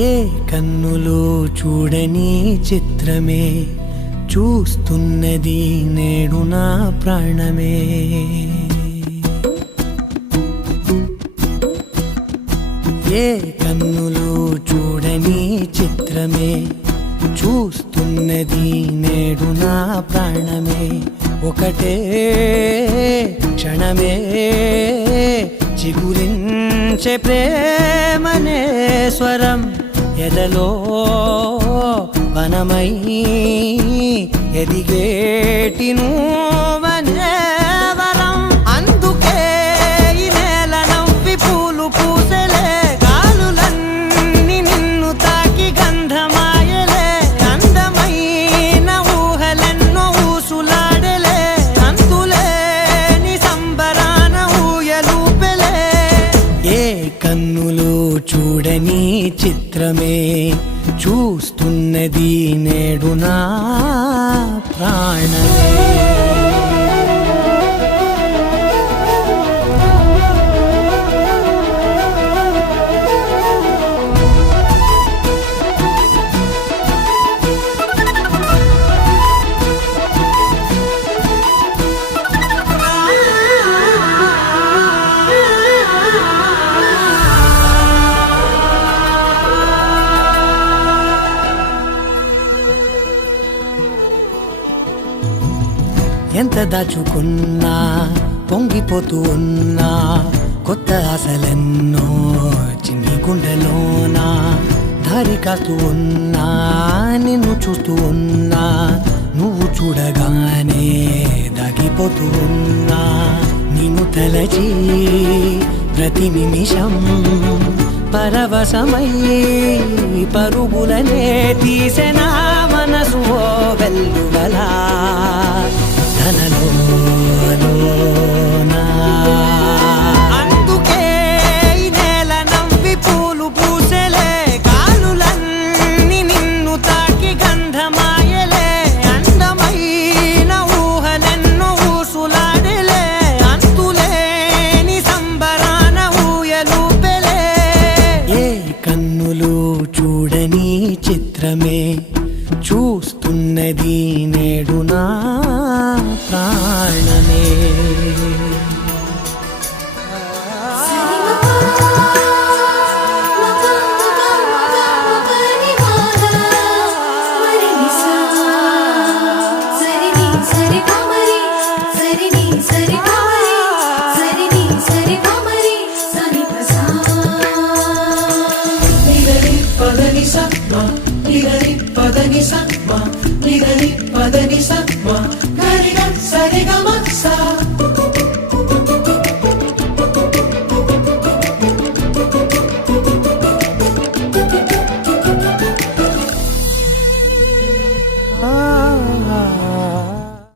ఏ కన్నులు చూడని చిత్రమే చూస్తున్నది నేడు నా ప్రాణమే. ఏ కన్నులు చూడని చిత్రమే చూస్తున్నది నేడు నా ప్రాణమే. ఒకటే క్షణమే చిగురించే ప్రేమనే స్వరం ఎదలో వనమై ఎదిగేటి నువ్వనే వరం. అందుకే ఈ నేల నవ్వి పూలు పూసెలే, గాలులన్నీ నిన్ను తాకి గంధమాయలే. అందమైన ఊహలెన్నో ఊసులాడలే, అంతులేని సంబరాన ఊయలూపెలే. ఏ కన్నులు చూడని చిత్రమే చూస్తున్నది నేడు నా ప్రాణమే. ఎంత దాచుకున్నా పొంగిపోతూ ఉన్నా, కొత్త ఆశలెన్నో చిన్ని గుండెలోనా దారి కాస్తూ ఉన్నా. నిన్ను చూస్తూ ఉన్నా, నువ్వు చూడగానే దాగిపోతూ ఉన్నా. నిన్ను తలచి ప్రతి నిమిషం పరవశమై పరుగులనే తీసెనా మనసు ఓ వెల్లువలా తనలోనా. అందుకే ఈ నేల నవ్వి పూలు పూసెలే, గాలులన్నీ నిన్ను తాకి గంధమాయలే. అందమైన ఊహలెన్నో ఊసులాడలే, అంతులేని సంబరాన ఊయలూపెలే. ఏ కన్నులు చూడని చిత్రమే చూస్తున్నది నేడు నా ప్రాణమే.